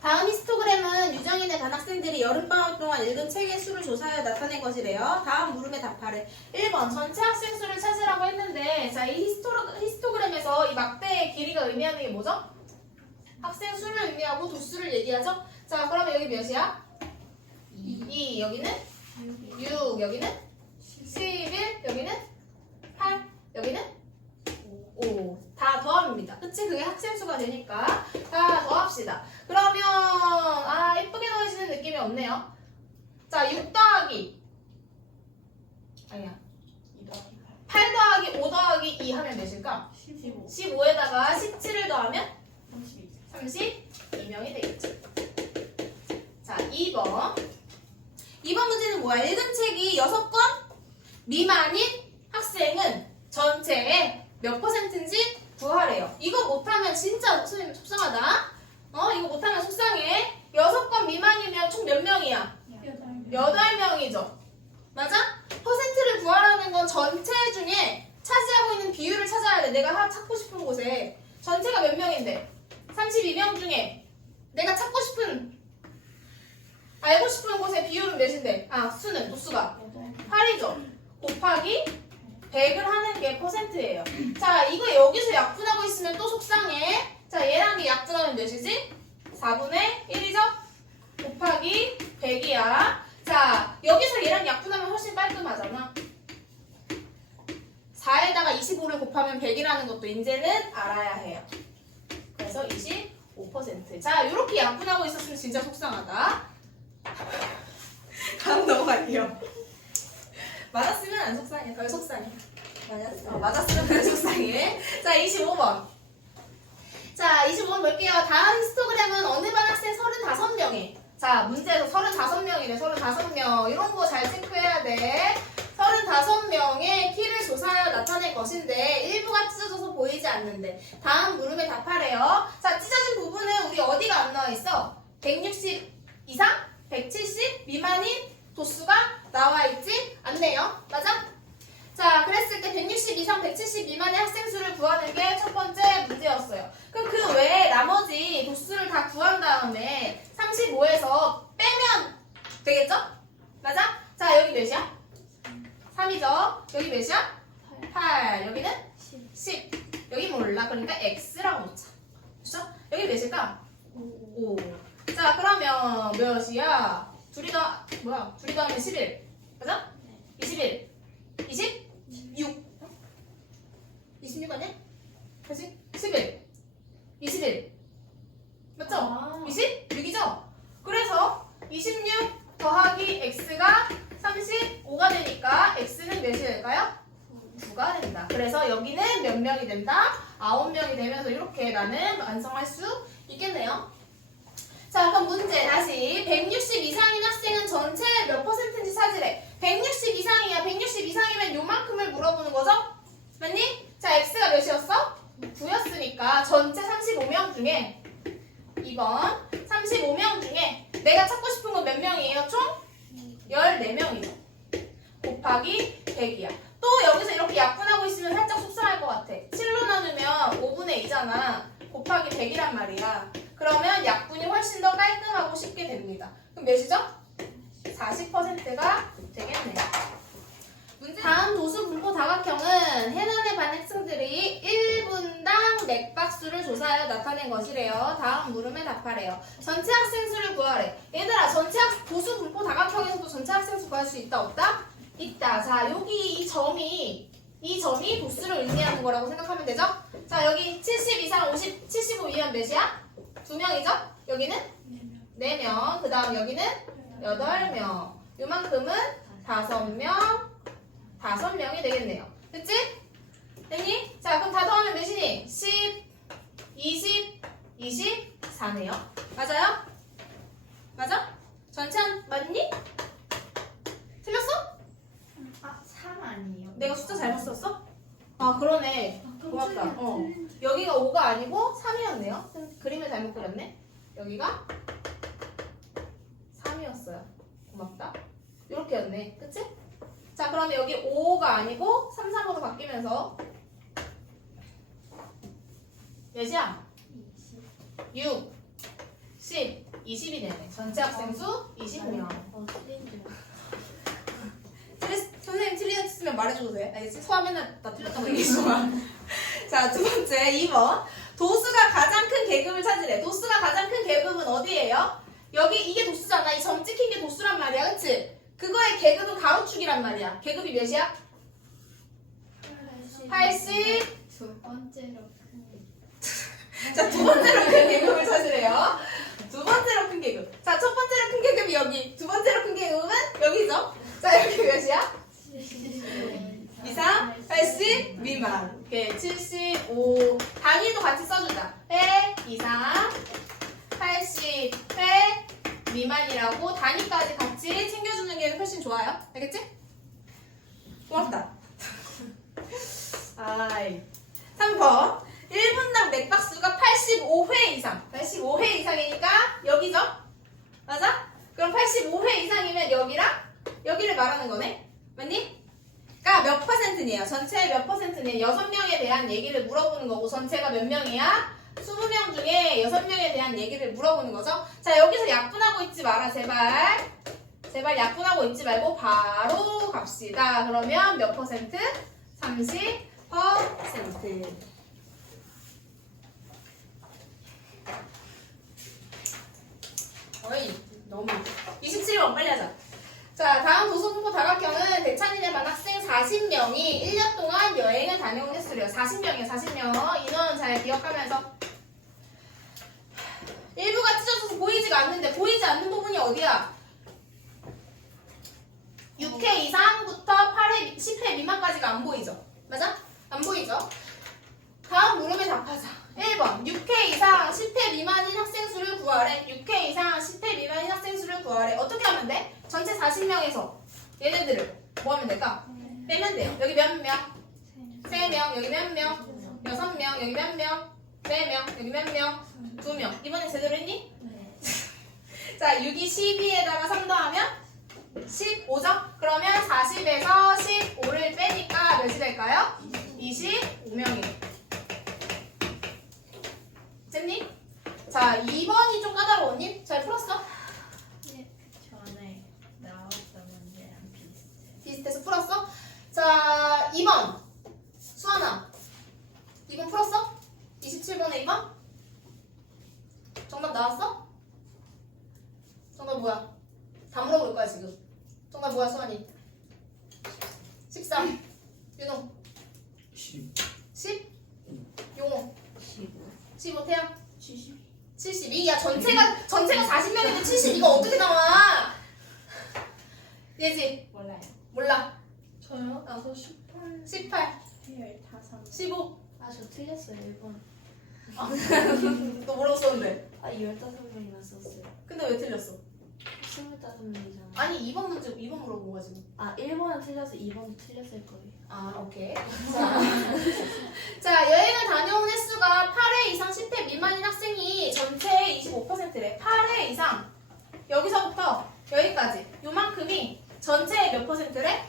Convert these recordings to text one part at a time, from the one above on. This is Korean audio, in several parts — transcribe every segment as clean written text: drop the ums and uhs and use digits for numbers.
다음 히스토그램은 유정인의 반 학생들이 여름방학 동안 읽은 책의 수를 조사하여 나타낸 것이래요. 다음 물음에 답하래. 1번 전체 학생 수를 찾으라고 했는데 자, 이 히스토그램에서 이 막대의 길이가 의미하는 게 뭐죠? 학생 수를 의미하고 도수를 얘기하죠? 자, 그러면 여기 몇이야? 2. 여기는 6. 여기는 11. 여기는 8. 여기는 5. 다 더합니다. 그치? 그게 학생 수가 되니까 다 더합시다. 그러면 예쁘게 더해지는 느낌이 없네요. 자, 6 더하기 아니야 8 더하기 5 더하기 2 하면 몇일까? 15. 15에다가 17을 더하면 32. 32명이 되겠죠. 자, 2번 문제는 뭐야? 읽은 책이 6권 미만인 학생은 전체의 몇 %인지 구하래요. 이거 못하면 진짜 선생님 속상하다. 이거 못하면 속상해. 6권 미만이면 총 몇 명이야? 8명이죠. 맞아? 퍼센트를 구하라는 건 전체 중에 차지하고 있는 비율을 찾아야 돼. 내가 찾고 싶은 곳에 전체가 몇 명인데 32명 중에 내가 찾고 싶은 알고 싶은 곳의 비율은 몇인데? 수는 도수가 8이죠. 곱하기 100을 하는 게 퍼센트예요. 자, 이거 여기서 약분하고 있으면 또 속상해. 자, 얘랑 약분하면 몇이지? 4분의 1이죠? 곱하기 100이야. 자, 여기서 얘랑 약분하면 훨씬 깔끔하잖아. 4에다가 25를 곱하면 100이라는 것도 이제는 알아야 해요. 그래서 25%. 자, 이렇게 약분하고 있었으면 진짜 속상하다. 다음 넘어갈게요. 맞았으면 안 속상해. 덜 속상해. 맞았으면 덜 속상해. 자, 25번. 자, 25번 볼게요. 다음 히스토그램은 어느 반 학생 35명에. 자, 문제에서 35명이래. 35명. 이런 거 잘 체크해야 돼. 35명의 키를 조사하여 나타낼 것인데 일부가 찢어져서 보이지 않는데 다음 물음에 답하래요. 자, 찢어진 부분은 우리 어디가 안 나와 있어? 160 이상? 170 미만인 도수가 나와 있지 않네요. 맞아? 자, 그랬을 때 160 이상 170 미만의 학생 수를 구하는 게 첫 번째 문제였어요. 그럼 그 외에 나머지 도수를 다 구한 다음에 35에서 빼면 되겠죠? 맞아? 자, 여기 몇이야? 3이죠? 여기 몇이야? 8. 여기는 10. 여기 몰라. 그러니까 X라고 놓자. 그렇죠? 여기 몇일까? 5. 자, 그러면 몇이야? 둘이 더하면 11. 맞아? 21. 26. 26 아니야? 그치? 11. 21. 맞죠? 26이죠? 그래서 26 더하기 X가 35가 되니까 X는 몇이 될까요? 9가 된다. 그래서 여기는 몇 명이 된다? 9명이 되면서 이렇게 나는 완성할 수 있겠네요. 자, 그럼 문제 다시 160 이상인 학생은 전체 몇 %인지 찾으래. 160 이상이야. 160 이상이면 요만큼을 물어보는 거죠? 맞니? 자, X가 몇이었어? 9였으니까 전체 35명 중에 2번 35명 중에 내가 찾고 싶은 건 몇 명이에요? 총 14명이죠. 곱하기 100이야. 또 여기서 이렇게 약분하고 있으면 살짝 속상할 것 같아. 7로 나누면 5분의 2잖아. 곱하기 100이란 말이야. 그러면 약분이 훨씬 더 깔끔하고 쉽게 됩니다. 그럼 몇이죠? 40%가 되겠네요. 다음 도수 분포 다각형은 해난의 반 학생들이 1분당 맥박수를 조사하여 나타낸 것이래요. 다음 물음에 답하래요. 전체 학생 수를 구하래. 얘들아, 도수 분포 다각형에서도 전체 학생 수 구할 수 있다 없다? 있다. 자, 여기 이 점이 도수를 의미하는 거라고 생각하면 되죠? 자, 여기 70 이상 75 이하면 몇이야? 2명이죠? 여기는 4명. 그 다음 여기는 8명. 요만큼은 5명이 되겠네요. 됐지? 됐니? 자, 그럼 다 더하면 몇이니? 10, 20, 24네요. 맞아요? 맞아? 전체 맞니? 틀렸어? 3 아니에요? 내가 숫자 잘못 썼어? 그러네. 고맙다. 여기가 5가 아니고 3이었네요. 그림을 잘못 그렸네. 여기가 3이었어요. 고맙다. 이렇게였네. 그치? 자, 그러면 여기 5가 아니고 3, 3으로 바뀌면서 몇이야? 6, 10, 20이 되네. 전체 학생 수 25명. 선생님 틀렸으면 말해줘도 돼. 알겠지? 소아 맨날 나 틀렸다고 얘기해줘. 자, 두 번째 2번. 도수가 가장 큰 계급을 찾으래. 도수가 가장 큰 계급은 어디예요? 여기 이게 도수잖아. 이 점 찍힌 게 도수란 말이야. 그치? 그거의 계급은 가로축이란 말이야. 계급이 몇이야? 80. 두 번째로 자, 두 번째로 큰 계급을 찾으래요. 두 번째로 큰 계급. 자, 첫 번째로 큰 계급이 여기. 두 번째로 큰 계급은 여기죠. 자, 여기 몇이야? 이상 80 미만. 오케이, 75. 단위도 같이 써주자. 회 이상 80회 미만이라고 단위까지 같이 챙겨주는 게 훨씬 좋아요. 알겠지? 고맙다. 아이. 3번. 1분당 맥박수가 85회 이상. 85회 이상이니까 여기죠? 맞아? 그럼 85회 이상이면 여기랑 여기를 말하는 거네? 맞니? 가 몇 퍼센트네요? 전체 몇 퍼센트네요? 6명에 대한 얘기를 물어보는 거고 전체가 몇 명이야? 20명 중에 6명에 대한 얘기를 물어보는 거죠? 자, 여기서 약분하고 있지 마라, 제발. 제발 약분하고 있지 말고 바로 갑시다. 그러면 몇 퍼센트? 30%. 어이, 너무 27번 빨리 하자. 자, 다음 도서공부 다각형은 대찬이네 반 학생 40명이 1년 동안 여행을 다녀온 횟수래요. 40명이에요, 40명. 인원 잘 기억하면서. 일부가 찢어져서 보이지가 않는데 보이지 않는 부분이 어디야? 6회 이상부터 8회, 10회 미만까지가 안 보이죠? 맞아? 안 보이죠? 다음 물음에 답하자. 1번 6회 이상 10회 미만인 학생 수를 구하래. 6회 이상 10회 미만인 학생 수를 구하래. 어떻게 하면 돼? 전체 40명에서 얘네들을 뭐 하면 될까? 빼면 돼요. 여기 몇 명? 3명. 여기 몇 명? 6명. 여기 몇 명? 4명. 여기 몇 명? 2명. 이번에 제대로 했니? 자, 6이 12에다가 3 더하면 15죠? 그러면 40에서 15를 빼니까 몇이 될까요? 25명이에요. 잼니? 자, 2번이 좀 까다로웠니? 잘 풀었어? 전에 나왔던 문제랑 비슷해. 비슷해서 풀었어? 자, 2번. 수아나. 2번 풀었어? 27번에 2번? 정답 나왔어? 정답 뭐야? 다 물어볼 거야, 지금. 정답 뭐야, 수아니? 13. 윤호. 10? 용호. 15 태양? 72. 야, 전체가 40명인데 72가 어떻게 나와? 얘지? 몰라요. 몰라. 저요? 어. 저 18. 18, 15. 15. 아, 저 틀렸어요. 1번. 너 뭐라고 썼는데? 아, 15명이나 썼어요. 근데 왜 틀렸어? 25명이잖아. 아니, 2번 문제, 2번 물어본 거야, 지금. 아, 1번은 틀려서 2번도 틀렸을 거예요. 아, 오케이. 자, 여행을 다녀온 횟수가 8회 이상 10회 미만인 학생이 전체의 25%래. 8회 이상. 여기서부터 여기까지. 요만큼이 전체의 몇 퍼센트래?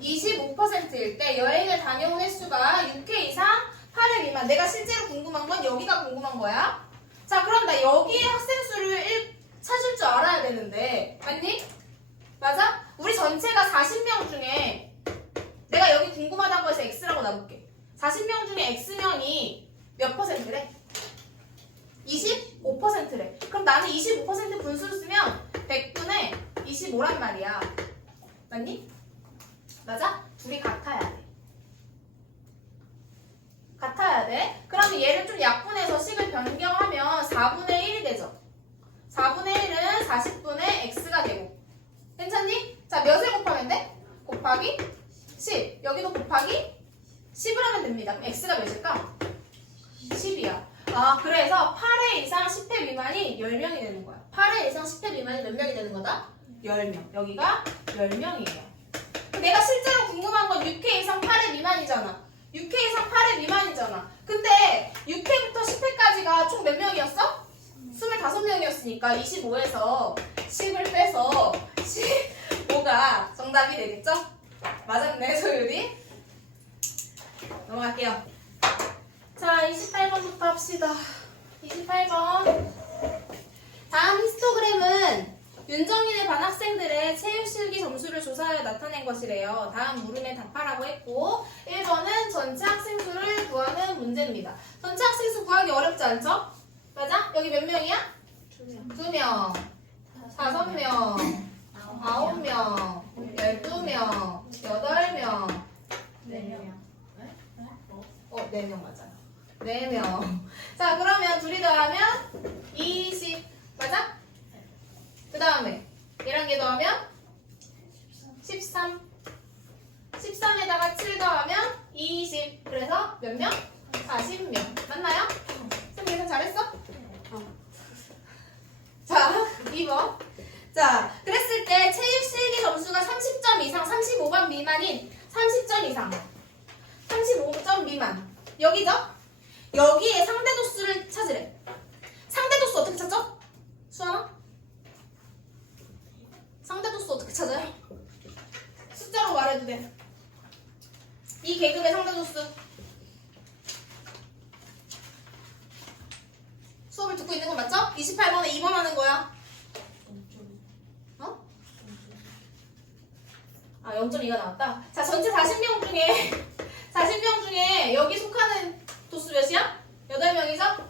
25%일 때 여행을 다녀온 횟수가 6회 이상 8회 미만. 내가 실제로 궁금한 건 여기가 궁금한 거야. 자, 그럼 나 여기에 학생 수를 찾을 줄 알아야 되는데. 맞니? 맞아? 우리 전체가 40명 중에 내가 여기 궁금하다고 해서 X라고 놔볼게. 40명 중에 X명이 몇 퍼센트래? 25%래. 그럼 나는 25% 분수를 쓰면 100분의 25란 말이야. 맞니? 맞아? 둘이 같아야 돼. 같아야 돼. 그러면 얘를 좀 약분해서 식을 변경하면 4분의 1이 되죠. 4분의 1은 40분의 X가 되고. 괜찮니? 자, 몇을 곱하면 돼? 곱하기 10. 여기도 곱하기 10을 하면 됩니다. 그럼 X가 몇일까? 10이야. 아, 그래서 8회 이상 10회 미만이 10명이 되는 거야. 8회 이상 10회 미만이 몇 명이 되는 거다? 10명. 여기가 10명이에요. 내가 실제로 궁금한 건 6회 이상 8회 미만이잖아. 6회 이상 8회 미만이잖아. 근데 6회부터 10회까지가 총 몇 명이었어? 25명이었으니까 25에서 10을 빼서 15가 정답이 되겠죠? 맞았네, 소율이. 넘어갈게요. 자, 28번부터 합시다. 28번. 윤정인에 반 학생들의 체육실기 점수를 조사하여 나타낸 것이래요. 다음 물음에 답하라고 했고 1번은 전체 학생 수를 구하는 문제입니다. 전체 학생 수 구하기 어렵지 않죠? 맞아? 여기 몇 명이야? 2명. 2명, 5명, 9명, 12명, 8명, 4명. 4명 맞아요. 4명. 자, 그러면 둘이 더하면 20. 맞아? 그 다음에 얘랑 얘 더하면 13. 13에다가 7 더하면 20. 그래서 몇 명? 40명. 맞나요? 쌤 계산 잘했어? 자, 2번. 자, 그랬을 때 체육 실기 점수가 30점 이상, 35번 미만인 30점 이상, 35점 미만. 여기죠? 여기에 상대 도수를 찾으래. 상대 도수 어떻게 찾죠? 수아나? 상대 도수 어떻게 찾아요? 숫자로 말해도 돼. 이 계급의 상대 도수. 수업을 듣고 있는 건 맞죠? 28번에 2번 하는 거야. 어? 아, 0.2가 나왔다. 자, 전체 40명 중에 40명 중에 여기 속하는 도수 몇이야? 8명이죠?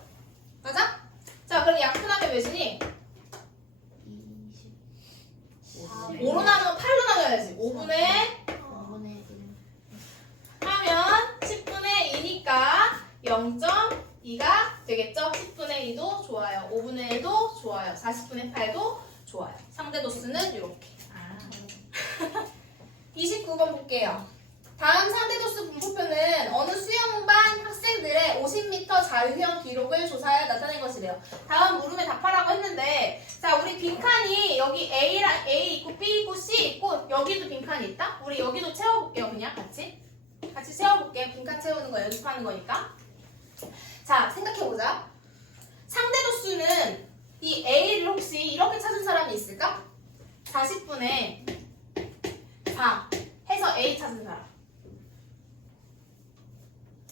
맞아? 자, 그럼 약분하면 몇이니? 5로 나누면 8로 나눠야지. 5분의 5분의 1. 하면 10분의 2니까 0.2가 되겠죠? 10분의 2도 좋아요. 5분의 1도 좋아요. 40분의 8도 좋아요. 상대 도수는 이렇게. 29번 볼게요. 다음 상대도수 분포표는 어느 수영반 학생들의 50m 자유형 기록을 조사하여 나타낸 것이래요. 다음 물음에 답하라고 했는데, 자, 우리 빈칸이 여기 A 있고 B 있고 C 있고 여기도 빈칸이 있다? 우리 여기도 채워볼게요. 그냥 같이 채워볼게요. 빈칸 채우는 거 연습하는 거니까. 자, 생각해보자. 상대도수는 이 A를 혹시 이렇게 찾은 사람이 있을까? 40분의 4 해서 A 찾은 사람.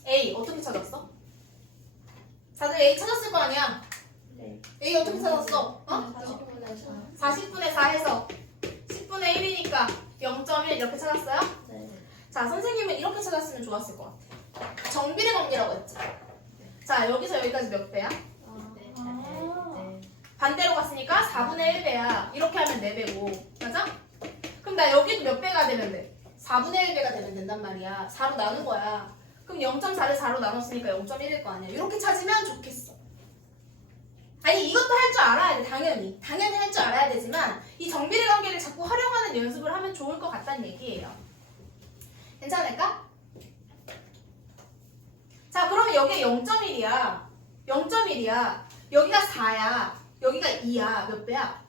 A 어떻게 찾았어? 다들 A 찾았을 거 아니야? 네. A 어떻게 찾았어? 어? 40분의 4. 40분의 4 해서 10분의 1이니까 0.1 이렇게 찾았어요? 네. 자, 선생님은 이렇게 찾았으면 좋았을 것 같아. 정비례 관계라고 했지. 자, 여기서 여기까지 몇 배야? 네. 반대로 갔으니까 4분의 1배야. 이렇게 하면 4배고. 맞아? 그럼 나 여기도 몇 배가 되면 돼? 4분의 1배가 되면 된단 말이야. 4로 나눈 거야. 그럼 0.4를 4로 나눴으니까 0.1일 거 아니야. 이렇게 찾으면 좋겠어. 아니, 이것도 할 줄 알아야 돼. 당연히 할 줄 알아야 되지만 이 정비례 관계를 자꾸 활용하는 연습을 하면 좋을 것 같다는 얘기예요. 괜찮을까? 자, 그러면 여기가 0.1이야. 0.1이야. 여기가 4야. 여기가 2야. 몇 배야?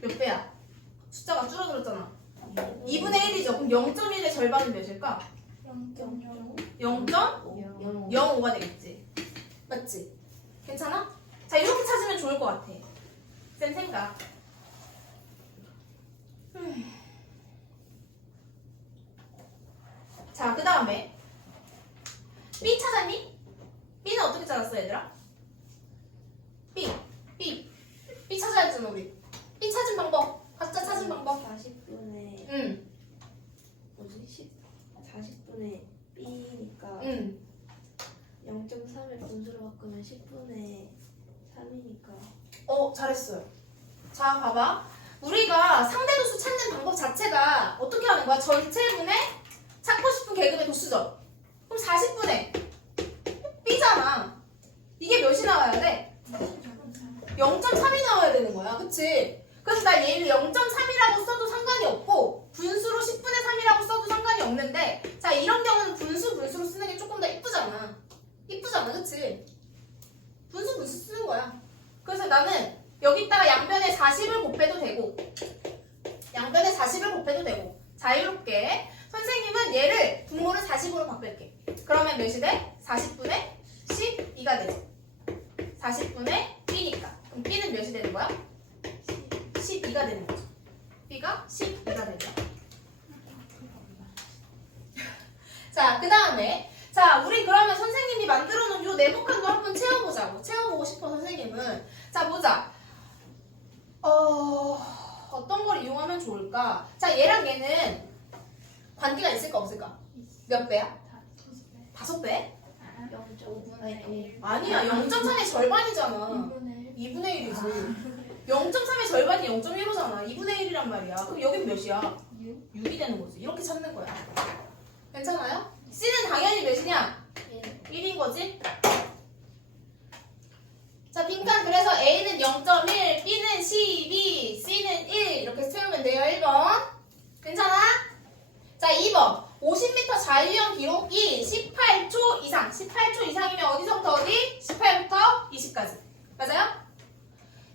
몇 배야? 숫자가 줄어들었잖아. 2분의 1이죠. 그럼 0.1의 절반은 몇일까? 0.05가 되겠지. 맞지? 괜찮아? 자, 이렇게 찾으면 좋을 것 같아. 쌤 생각. 자, 그 다음에 B 찾았니? B는 어떻게 찾았어, 얘들아? B 찾아야 했잖아, 우리. B 찾은 방법. 각자 찾은 방법. 40분의 응. 뭐지? 40분의 B니까 응. 0.3을 분수로 바꾸면 10분의 3이니까 잘했어요. 자, 봐봐. 우리가 상대도수 찾는 방법 자체가 어떻게 하는 거야? 전체분의 찾고 싶은 계급의 도수죠. 그럼 40분의 B잖아. 이게 몇이 나와야 돼? 0.3이 나와야 되는 거야. 그치? 그래서 나 얘를 0.3이라고 써도 상관이 없고 분수로 10분의 3이라고 써도 상관이 없는데, 자, 이런 경우는 분수로 쓰는 게 조금 더 이쁘잖아. 이쁘잖아. 그치? 분수 쓰는 거야. 그래서 나는 여기다가 양변에 40을 곱해도 되고 양변에 40을 곱해도 되고 자유롭게. 선생님은 얘를 분모를 40으로 바꿀게. 그러면 몇이 돼? 40분의 12가 되죠. 40분의 B니까. 그럼 B는 몇이 되는 거야? 12가 되는 거죠. B가 12가 되죠. 자, 그 다음에 자, 우리 그러면 선생님이 만들어 놓은 요 네모칸도 한번 채워보자고. 채워보고 싶어, 선생님은. 자, 보자. 좋을까? 자, 얘랑 얘는 관계가 있을까 없을까? 몇 배야? 5배? 0.5분의 1. 아니야, 0.3의 절반이잖아. 2분의 1이지. 0.3의 절반이 0.15잖아. 2분의 1이란 말이야. 그럼 여긴 몇이야? 6이 되는 거지. 이렇게 찾는 거야. 괜찮아요? C는 당연히 몇이냐? 1인 거지? 자, 빈칸 그래서 A는 0.1, B는 12, C는 1 이렇게 채우면 돼요. 1번. 괜찮아? 자, 2번. 50m 자유형 기록이 18초 이상. 18초 이상이면 어디서부터 어디? 18부터 20까지. 맞아요?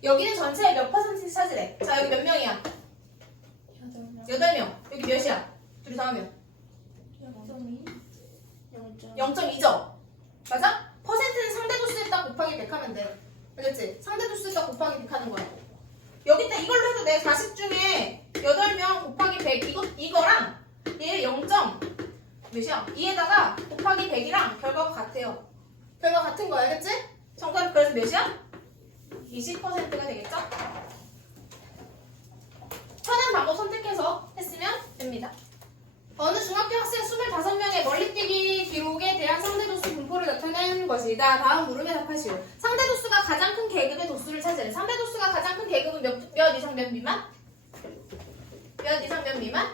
여기는 전체의 몇 퍼센트 찾으래? 자, 여기 몇 명이야? 8명. 여기 몇이야? 둘이 다 하면 0.2죠? 맞아? 퍼센트는 상대도수에다 곱하기 100 하면 돼. 알겠지? 상대도수에다 곱하기 100 하는 거야. 여기다 이걸로 해도 내 40 중에 8명 곱하기 100 이거랑 얘 0. 몇이야? 2에다가 곱하기 100이랑 결과가 같아요. 결과 같은 거야. 알겠지? 정답이 그래서 몇이야? 20%가 되겠죠? 편한 방법 선택해서 했으면 됩니다. 어느 중학교 학생 25명의 멀리뛰기 기록에 대한 상대도수 분포를 나타낸 것이다. 다음 물음에 답하시오. 상대도수가 가장 큰 계급의 도수를 찾으래. 상대도수가 가장 큰 계급은 몇 이상 몇 미만? 몇 이상 몇 미만?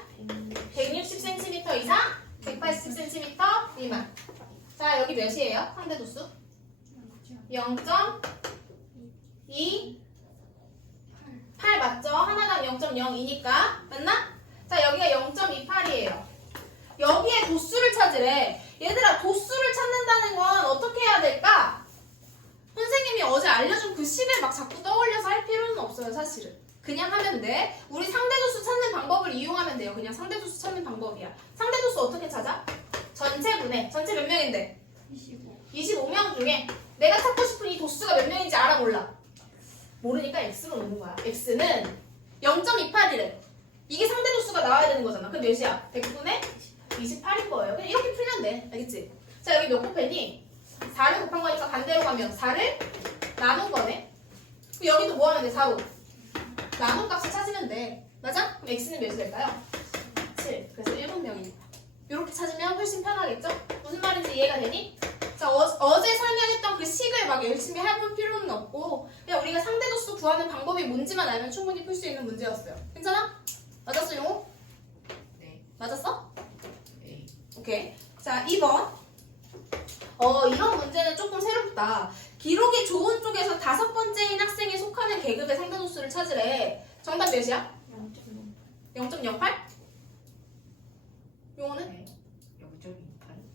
160cm 이상? 180cm 미만. 자, 여기 몇이에요? 상대도수? 0.2 8 맞죠? 하나당 0.02니까 맞나? 자, 여기가 0.28이에요. 여기에 도수를 찾으래. 얘들아, 도수를 찾는다는 건 어떻게 해야 될까? 선생님이 어제 알려준 그 식을 막 자꾸 떠올려서 할 필요는 없어요. 사실은 그냥 하면 돼. 우리 상대도수 찾는 방법을 이용하면 돼요. 그냥 상대도수 찾는 방법이야. 상대도수 어떻게 찾아? 전체분해. 전체 몇 명인데? 25명 중에 내가 찾고 싶은 이 도수가 몇 명인지 알아 몰라? 모르니까 x로 넣는 거야. x는 0.28이래. 이게 상대도수가 나와야 되는 거잖아. 그럼 몇이야? 100분의 28인 거예요. 그냥 이렇게 풀면 돼. 알겠지? 자, 여기 몇 곱했니? 4를 곱한 거니까 반대로 가면 4를 나눈 거네. 그럼 여기도 뭐 하면 돼? 4로 나눈 값을 찾으면 돼. 맞아? 그럼 x는 몇이 될까요? 7. 그래서 7명입니다. 이렇게 찾으면 훨씬 편하겠죠? 무슨 말인지 이해가 되니? 자, 어제 설명했던 그 식을 막 열심히 해볼 필요는 없고 그냥 우리가 상대도수 구하는 방법이 뭔지만 알면 충분히 풀 수 있는 문제였어요. 괜찮아? 맞았어요? 네. 맞았어? 네. 오케이. 자, 2번. 이런 문제는 조금 새롭다. 기록이 좋은 쪽에서 5번째인 학생에 속하는 계급의 상대도수를 찾으래. 정답 몇이야? 0.08? 용어는? 네.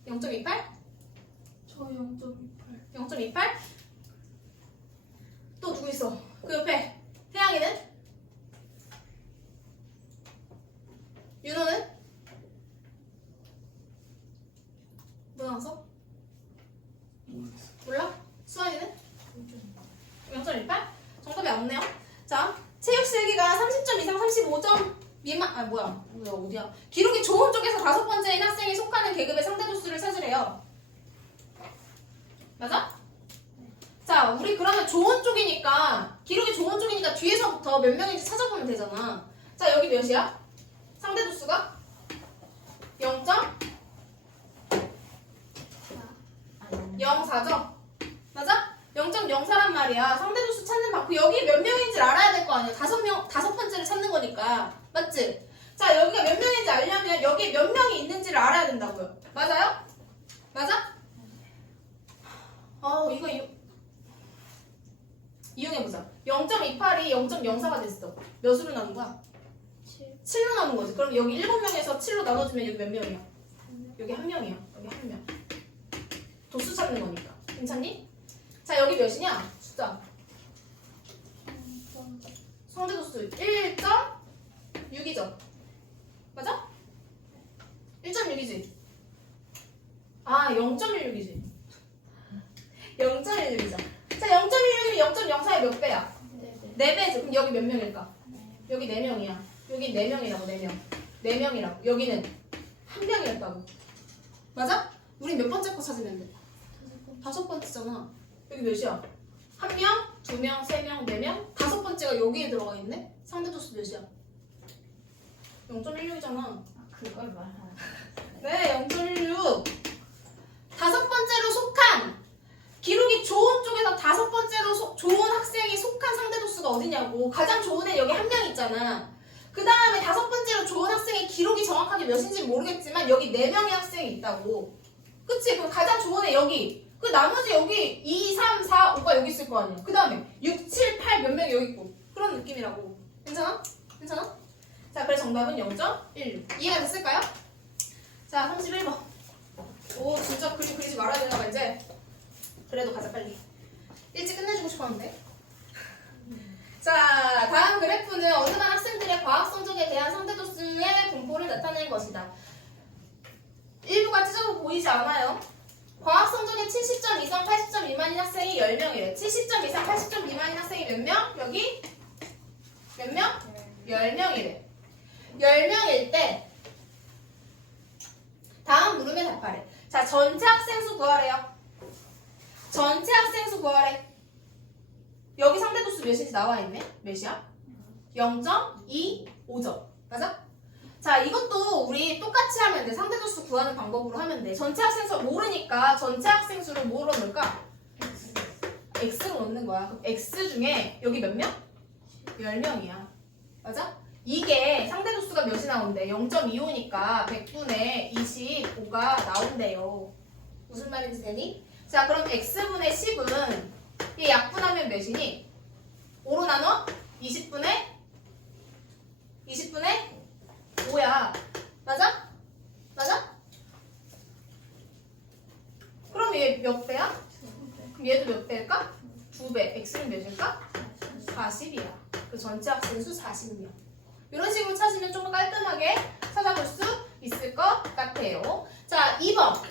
0.28. 0.28? 저 0.28. 0.28? 또 누구 있어? 그 옆에 태양이는? 윤호는? 뭐 나왔어? 몰라? 수환이는? 0.18? 정답이 없네요. 자, 체육 실기가 30점 이상 35점 미만, 뭐야, 어디야? 기록이 좋은 쪽에서 5번째인 학생이 속하는 계급의 상대도수를 찾으래요. 맞아? 자, 우리 그러면 좋은 쪽이니까, 기록이 좋은 쪽이니까 뒤에서부터 몇 명인지 찾아보면 되잖아. 자, 여기 몇이야? 상대도수가? 0.04죠? 맞아? 0.04란 말이야. 상대도수 찾는 방법. 여기 몇 명인지 알아야 될 거 아니야. 5번째를 찾는 거니까. 맞지? 자, 여기가 몇 명인지 알려면 여기에 몇 명이 있는지를 알아야 된다고요. 맞아요? 맞아? 이거 이용해보자. 0.28이 0.04가 됐어. 몇으로 나눈 거야? 7로 나눈 거지. 그럼 여기 7명에서 7로 나눠주면 여기 몇 명이야? 여기 1명이야. 여기 1명. 도수 찾는 거니까. 괜찮니? 자, 여기 몇이냐? 숫자. 상대도수 1.6이죠? 맞아? 1.6이지? 0.16이지? 0.16이죠. 자, 0.16이면 0.04의 몇 배야? 4배지. 그럼 여기 몇 명일까? 여기 4명이야. 여기 4명이라고, 4명. 4명이라고. 여기는 1명이었다고. 맞아? 우리 몇 번째 거 찾으면 돼? 5번째잖아. 여기 몇이야? 1명, 2명, 3명, 4명? 5번째가 여기에 들어가 있네? 상대도수 몇이야? 0.16이잖아. 그걸 말하는. 네, 0.16. 다섯 번째로 속한 기록이 좋은 쪽에서 다섯 번째로 좋은 학생이 속한 상대도수가 어디냐고. 가장 좋은 애 여기 한 명 있잖아. 그 다음에 다섯 번째로 좋은 학생의 기록이 정확하게 몇인지 모르겠지만 여기 4명의 학생이 있다고. 그치? 그럼 가장 좋은 애 여기. 그 나머지 여기 2, 3, 4, 5가 여기 있을 거 아니야. 그 다음에 6, 7, 8 몇 명이 여기 있고. 그런 느낌이라고. 괜찮아? 괜찮아? 자, 그래서 정답은 0.16. 이해가 됐을까요? 자, 31번. 오, 진짜 그림 그리지 말아야 되나 봐, 이제. 그래도 가자, 빨리. 일찍 끝내주고 싶었는데. 자, 다음 그래프는 어느 반 학생들의 과학 성적에 대한 상대도수의 분포를 나타낼 것이다. 일부가 찢어서 보이지 않아요. 과학 성적에 70점 이상 80점 미만인 학생이 10명이래. 70점 이상 80점 미만인 학생이 몇 명? 여기? 몇 명? 10명이래. 10명일 때 다음 물음에 답하래. 자, 전체 학생 수 구하래요. 전체 학생 수 구하래. 여기 상대도수 몇인지 나와있네? 몇이야? 0.25점. 맞아? 자, 이것도 우리 똑같이 하면 돼. 상대도수 구하는 방법으로 하면 돼. 전체 학생 수 모르니까 전체 학생 수를 뭐로 넣을까? X로 넣는 거야. 그럼 X 중에 여기 몇 명? 10명이야. 맞아? 이게 상대도수가 몇이 나온대? 0.25니까 100분의 25가 나온대요. 무슨 말인지 되니? 자, 그럼 X분의 10은 이 약분하면 몇이니? 5로 나눠? 20분의 5야. 맞아? 맞아? 그럼 얘 몇 배야? 그럼 얘도 몇 배일까? 2배. X는 몇일까? 40이야. 그 전체 학생 수 40명. 이런 식으로 찾으면 좀 더 깔끔하게 찾아볼 수 있을 것 같아요. 자, 2번.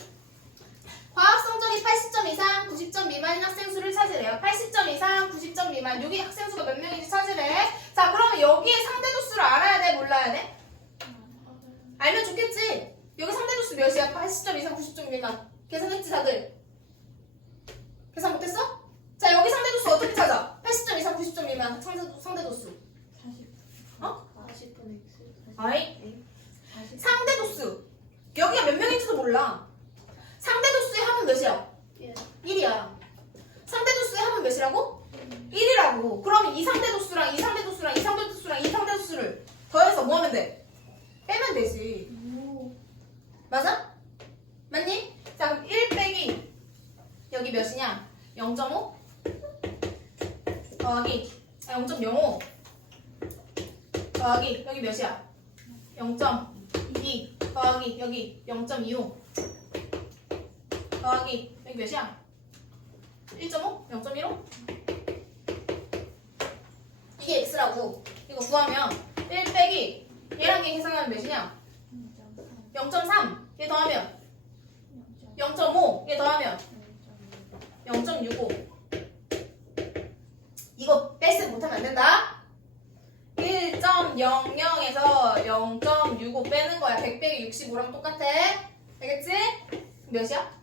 과학 성적이 80점 이상 90점 미만인 학생 수를 찾으래요. 80점 이상 90점 미만. 여기 학생 수가 몇 명인지 찾으래. 자, 그러면 여기에 상대도수를 알아야 돼? 몰라야 돼? 알면 좋겠지? 여기 상대도수 몇이야? 80점 이상 90점 미만. 계산했지 다들? 계산 못했어? 자, 여기 상대도수 어떻게 찾아? 80점 이상 90점 미만 상대도수. 40. 어? 40분의 X. 아이, 상대도수. 여기가 몇 명인지도 몰라. 상대도수의 합은 몇이야? 1이야. 상대도수의 합은 몇이라고? 1이라고. 그럼 이 상대도수랑 이 상대도수랑 이 상대도수랑 이 상대도수를 더해서 뭐 하면 돼? 빼면 되지. 맞아? 맞니? 자, 그럼 1 빼기 여기 몇이냐? 0.5 더하기 0.05 더하기 여기 몇이야? 0.2 더하기 여기 0.25 더하기 여기 몇이야? 1.5? 0.15? 이게 x라고. 이거 구하면 1 빼기 얘랑 얘 계산하면 몇이냐? 0.3 얘 더하면 0.5 얘 더하면 0.65 이거 뺄셈 못하면 안 된다. 1.00에서 0.65 빼는 거야. 100 빼기 65랑 똑같아. 알겠지? 몇이야?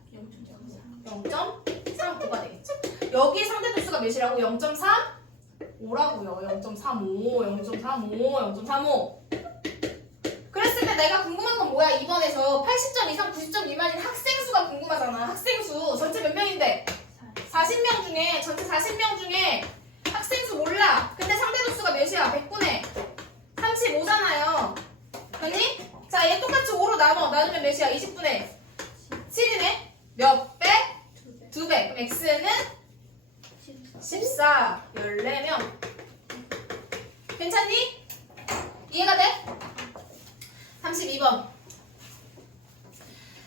0.35가 되겠지. 여기 상대도수가 몇이라고? 0.3? 5라고요. 0.35, 0.35, 0.35. 그랬을 때 내가 궁금한 건 뭐야? 2번에서 80점 이상 90점 미만인 학생 수가 궁금하잖아. 학생 수. 전체 몇 명인데? 40명 중에, 전체 40명 중에 학생 수 몰라. 근데 상대도수가 몇이야? 100분의 35잖아요. 맞니? 자, 얘 똑같이 5로 나눠. 나누면 몇이야? 20분의 7이네? 몇 배? 2배. 그럼 X는 14. 14명. 괜찮니? 이해가 돼? 32번.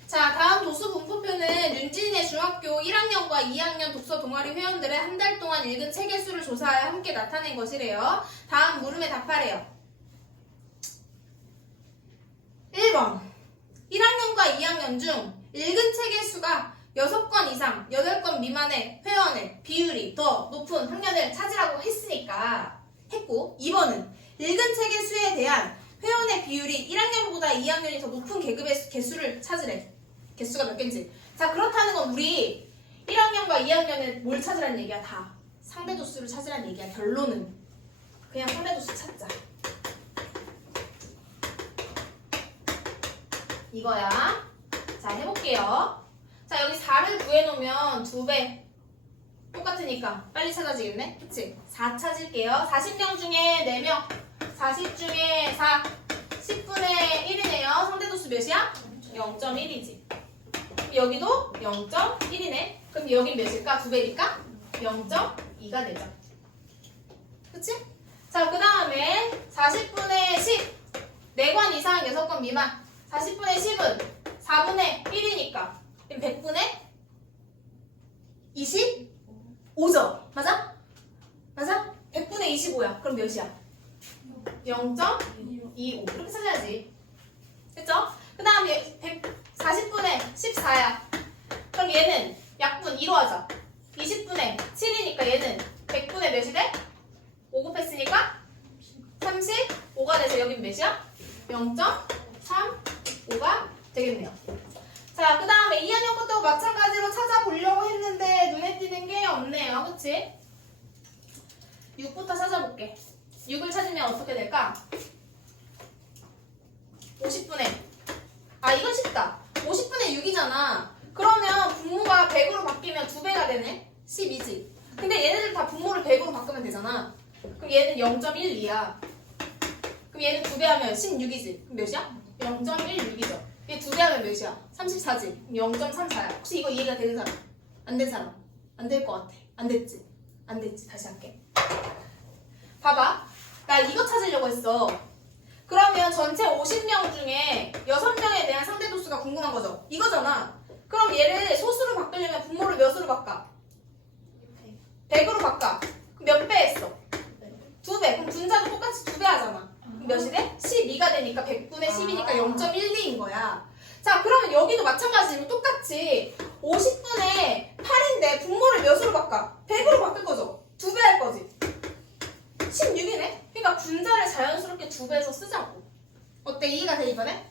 자, 다음 도수 분포표는 윤진이의 중학교 1학년과 2학년 독서 동아리 회원들의 한 달 동안 읽은 책의 수를 조사하여 함께 나타낸 것이래요. 다음 물음에 답하래요. 1번. 1학년과 2학년 중 읽은 책의 수가 6권 이상, 8권 미만의 회원의 비율이 더 높은 학년을 찾으라고 했으니까 했고, 2번은 읽은 책의 수에 대한 회원의 비율이 1학년보다 2학년이 더 높은 계급의 개수를 찾으래. 개수가 몇 개인지. 자, 그렇다는 건 우리 1학년과 2학년은 뭘 찾으라는 얘기야? 다 상대도수를 찾으라는 얘기야. 결론은 그냥 상대도수 찾자. 이거야. 자, 해볼게요. 자, 여기 4를 구해놓으면 2배. 똑같으니까 빨리 찾아지겠네? 그치? 4 찾을게요. 40명 중에 4명. 40 중에 4. 10분의 1이네요. 상대도수 몇이야? 0.1이지. 여기도 0.1이네. 그럼 여긴 몇일까? 2배니까 0.2가 되죠. 그치? 자, 그 다음에 40분의 10. 4권 이상 6권 미만. 40분의 10은 4분의 1이니까. 그럼 100분의 25죠? 맞아? 맞아? 100분의 25야. 그럼 몇이야? 0.25. 그렇게 찾아야지. 그쵸? 그 다음에 40분의 14야. 그럼 얘는 약분 2로 하자. 20분의 7이니까 얘는 100분의 몇이 돼? 5 곱했으니까 35가 돼서 여긴 몇이야? 0.35가 되겠네요. 자, 그 다음에 2학년 것도 마찬가지로 찾아보려고 했는데 눈에 띄는 게 없네요. 그치? 6부터 찾아볼게. 6을 찾으면 어떻게 될까? 50분의 이건 쉽다. 50분의 6이잖아. 그러면 분모가 100으로 바뀌면 2배가 되네. 12지. 근데 얘네들 다 분모를 100으로 바꾸면 되잖아. 그럼 얘는 0.12야. 그럼 얘는 2배 하면 16이지. 그럼 몇이야? 0.16이죠. 얘 2배 하면 몇이야? 34지. 0.34야. 혹시 이거 이해가 되는 사람? 안 된 사람? 안 될 것 같아. 안 됐지? 안 됐지? 다시 할게. 봐봐. 나 이거 찾으려고 했어. 그러면 전체 50명 중에 6명에 대한 상대도수가 궁금한 거죠? 이거잖아. 그럼 얘를 소수로 바꾸려면 분모를 몇으로 바꿔? 100으로 바꿔. 그럼 몇 배 했어? 2배. 그럼 분자도 똑같이 2배 하잖아. 그럼 몇이 돼? 12가 되니까 100분의 10이니까 0.12인 거야. 자, 그러면 여기도 마찬가지로 똑같이 50분의 8인데 분모를 몇으로 바꿔? 100으로 바꿀 거죠? 2배 할 거지. 16이네? 그러니까 분자를 자연스럽게 2배에서 쓰자고. 어때? 이해가 돼, 이번에?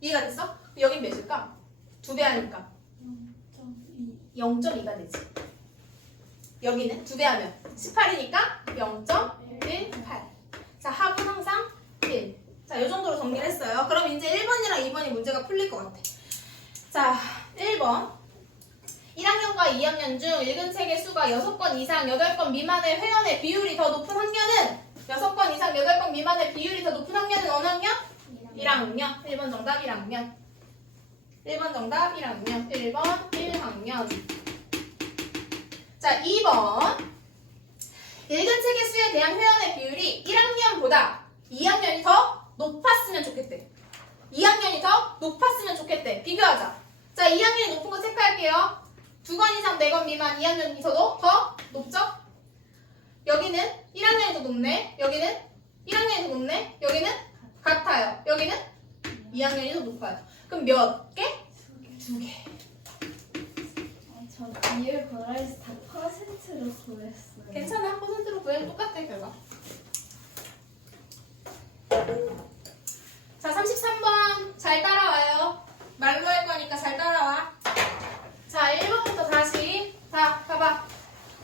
이해가 됐어? 여긴 몇일까? 2배 하니까 0.2가 되지. 여기는 2배 하면 18이니까 0.18. 자, 합은 항상 1. 자, 이 정도로 정리를 했어요. 그럼 이제 1번이랑 2번이 문제가 풀릴 것 같아. 자, 1번. 1학년과 2학년 중 읽은 책의 수가 6권 이상 8권 미만의 회원의 비율이 더 높은 학년은 6권 이상 8권 미만의 비율이 더 높은 학년은 어느 학년? 1학년. 1번 정답 1학년. 1번 정답 1학년. 1번 1학년. 자, 2번. 읽은 책의 수에 대한 회원의 비율이 1학년보다 2학년이 더 높았으면 좋겠대. 2학년이 더 높았으면 좋겠대. 비교하자. 자, 2학년이 높은 거 체크할게요. 2권 이상 4권 미만 2학년이 더 높죠? 여기는 1학년이 더 높네. 여기는 1학년이 더 높네. 여기는 같아요. 여기는 2학년이 더 높아요. 그럼 몇 개? 2개. 전 비율 구하면서 다 퍼센트로 구했어요. 괜찮아. 퍼센트로 구해도 똑같아, 결과. 자, 33번 잘 따라와요. 말로 할 거니까 잘 따라와. 자, 1번부터 다시. 자, 봐봐.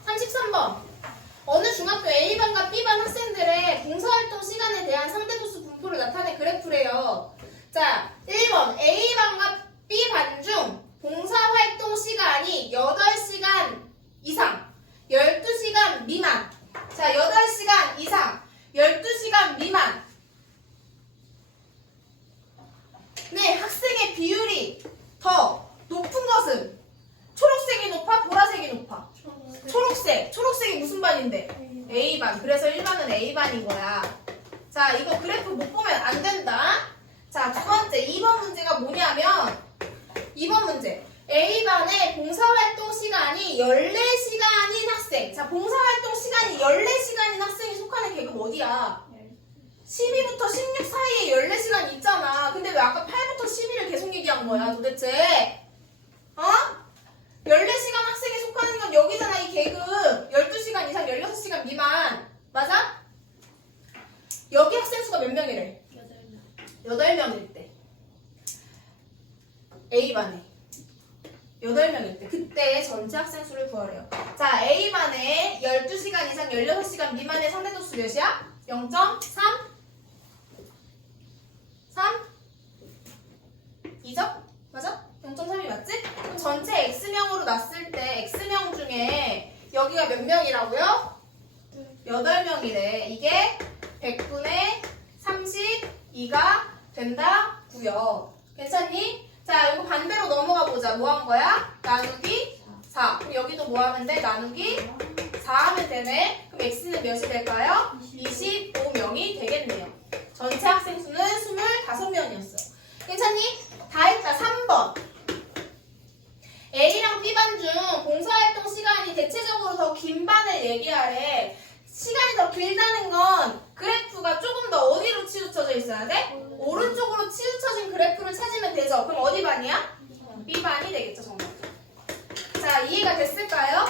33번. 어느 중학교 A반과 B반 학생들의 봉사활동 시간에 대한 상대도수 분포를 나타낸 그래프래요. 자, 1번. A반과 B반 중 봉사활동 시간이 8시간 이상, 12시간 미만. 자, 8시간 이상, 12시간 미만. 네, 학생의 비율이 더 높은 것은 초록색이 높아, 보라색이 높아. 초록색이 무슨 반인데? A반. 그래서 1반은 A반인 거야. 자, 이거 그래프 못 보면 안 된다. 자, 두 번째 2번 문제가 뭐냐면 2번 문제. A반의 봉사활동 시간이 14시간인 학생. 자, 봉사활동 시간이 14시간인 학생이 속하는 계급 어디야? 12부터 16 사이에 14시간 있잖아. 근데 왜 아까 8부터 12를 계속 얘기한 거야, 도대체? 어? 14시간 학생이 속하는 건 여기잖아, 이 계급. 12시간 이상, 16시간 미만. 맞아? 여기 학생 수가 몇 명이래? 8명일 때. A반에. 8명일 때. 그때 전체 학생 수를 구하래요. 자, A반에 12시간 이상, 16시간 미만의 상대도수 몇이야? 0.3? 3? 2죠? 맞아? 0.3이 맞지? 그럼 전체 X명으로 놨을 때 X명 중에 여기가 몇 명이라고요? 8명이래. 이게 100분의 32가 된다고요. 괜찮니? 자, 이거 반대로 넘어가 보자. 뭐 한 거야? 나누기 4. 그럼 여기도 뭐 하면 돼? 나누기 4 하면 되네. 그럼 X는 몇이 될까요? 25명이 되겠네요. 전체 학생 수는 25명이었어. 괜찮니? 다 했다. 3번. A랑 B반 중 봉사활동 시간이 대체적으로 더 긴 반을 얘기하래. 시간이 더 길다는 건 그래프가 조금 더 어디로 치우쳐져 있어야 돼? 오른쪽으로 치우쳐진 그래프를 찾으면 되죠. 그럼 어디 반이야? B반이 되겠죠, 정답. 자, 이해가 됐을까요?